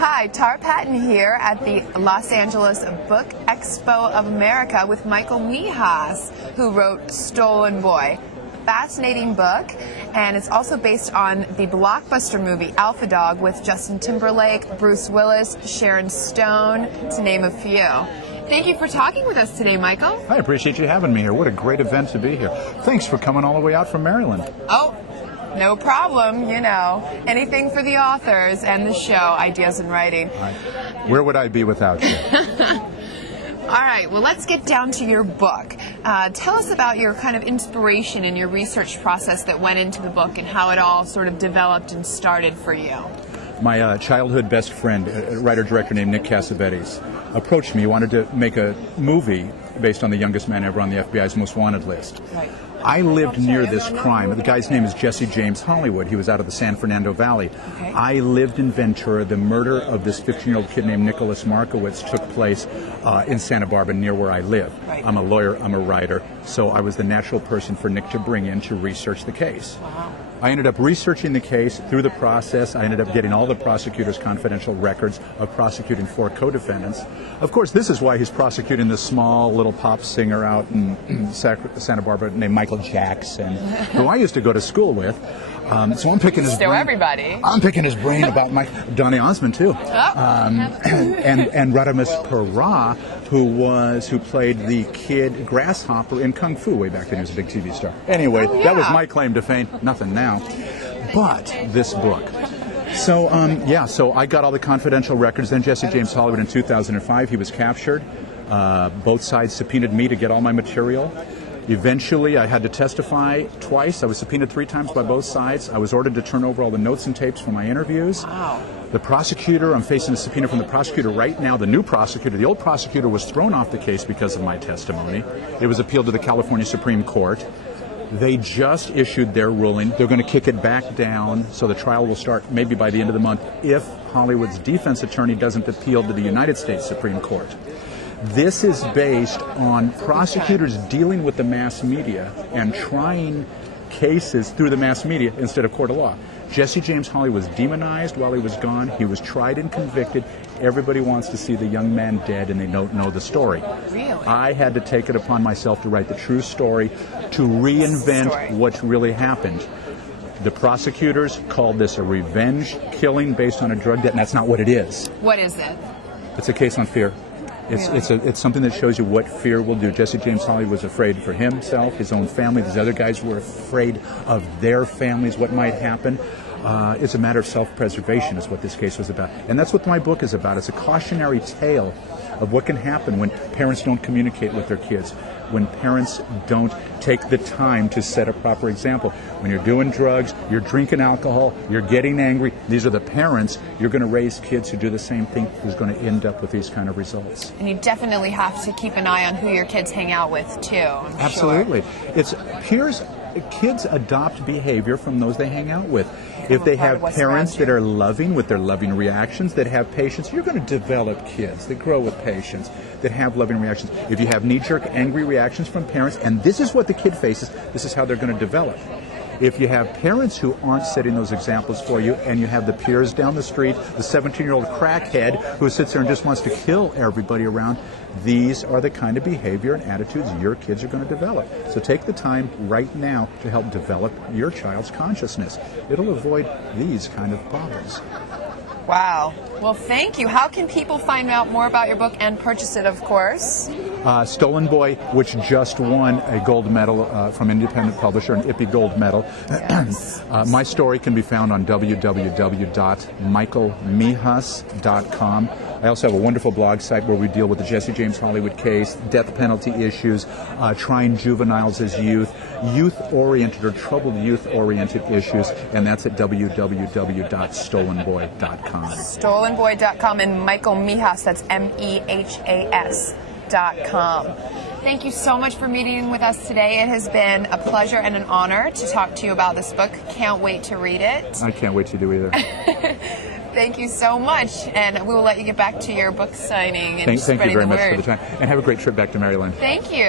Hi, Tara Patten here at the Los Angeles Book Expo of America with Michael Mehas, who wrote Stolen Boy. Fascinating book, and it's also based on the blockbuster movie Alpha Dog with Justin Timberlake, Bruce Willis, Sharon Stone, to name a few. Thank you for talking with us today, Michael. I appreciate you having me here. What a great event to be here. Thanks for coming all the way out from Maryland. Oh, no problem, you know. Anything for the authors and the show, Ideas in Writing. Where would I be without you? All right, well, let's get down to your book. Tell us about your kind of inspiration and your research process that went into the book and how it all sort of developed and started for you. My childhood best friend, a writer-director named Nick Cassavetes, approached me. He wanted to make a movie based on the youngest man ever on the FBI's most wanted list. Right. I lived near this crime. The guy's name is Jesse James Hollywood. He was out of the San Fernando Valley. Okay. I lived in Ventura. The murder of this 15-year-old kid named Nicholas Markowitz took place in Santa Barbara, near where I live. Right. I'm a lawyer, I'm a writer, so I was the natural person for Nick to bring in to research the case. Wow. I ended up researching the case. Through the process, I ended up getting all the prosecutor's confidential records of prosecuting 4 co-defendants. Of course, this is why he's prosecuting this small little pop singer out in Santa Barbara named Michael Jackson, who I used to go to school with. So I'm picking his brain. Everybody. I'm picking his brain about Donny Osmond too, and Radames Perra, who played the kid Grasshopper in Kung Fu way back then. He was a big TV star. Anyway, That was my claim to fame. Nothing now, but this book. So so I got all the confidential records. Then Jesse James Hollywood in 2005, he was captured. Both sides subpoenaed me to get all my material. Eventually, I had to testify twice. I was subpoenaed 3 times by both sides. I was ordered to turn over all the notes and tapes from my interviews. Wow. The prosecutor, I'm facing a subpoena from the prosecutor right now. The new prosecutor, the old prosecutor, was thrown off the case because of my testimony. It was appealed to the California Supreme Court. They just issued their ruling. They're going to kick it back down, so the trial will start maybe by the end of the month if Hollywood's defense attorney doesn't appeal to the United States Supreme Court. This is based on prosecutors dealing with the mass media and trying cases through the mass media instead of court of law. Jesse James Hollywood was demonized while he was gone. He was tried and convicted. Everybody wants to see the young man dead, and they don't know the story. Really? I had to take it upon myself to write the true story, to reinvent what really happened. The prosecutors called this a revenge killing based on a drug debt, and that's not what it is. What is it? It's a case on fear. It's something that shows you what fear will do. Jesse James Hollywood was afraid for himself, his own family. These other guys were afraid of their families, what might happen. It's a matter of self-preservation is what this case was about. And that's what my book is about. It's a cautionary tale of what can happen when parents don't communicate with their kids, when parents don't take the time to set a proper example. When you're doing drugs, you're drinking alcohol, you're getting angry, these are the parents, you're going to raise kids who do the same thing, who's going to end up with these kind of results. And you definitely have to keep an eye on who your kids hang out with, too, I'm Absolutely. sure. Kids adopt behavior from those they hang out with. If they have parents that are loving with their loving reactions, that have patience, you're going to develop kids that grow with patience, that have loving reactions. If you have knee-jerk, angry reactions from parents, and this is what the kid faces, this is how they're going to develop. If you have parents who aren't setting those examples for you, and you have the peers down the street, the 17-year-old crackhead who sits there and just wants to kill everybody around, these are the kind of behavior and attitudes your kids are going to develop. So take the time right now to help develop your child's consciousness. It'll avoid these kind of problems. Wow. Well, thank you. How can people find out more about your book and purchase it, of course? Stolen Boy, which just won a gold medal from an independent publisher, an IPPY gold medal. Yes. My story can be found on www.michaelmehas.com. I also have a wonderful blog site where we deal with the Jesse James Hollywood case, death penalty issues, trying juveniles as youth-oriented or troubled youth-oriented issues, and that's at www.stolenboy.com. Stolenboy.com and Michael Mehas, that's MEHAS.com. Thank you so much for meeting with us today. It has been a pleasure and an honor to talk to you about this book. Can't wait to read it. I can't wait to do either. Thank you so much, and we will let you get back to your book signing and Thank you spreading very the much word. for the time, and have a great trip back to Maryland. Thank you.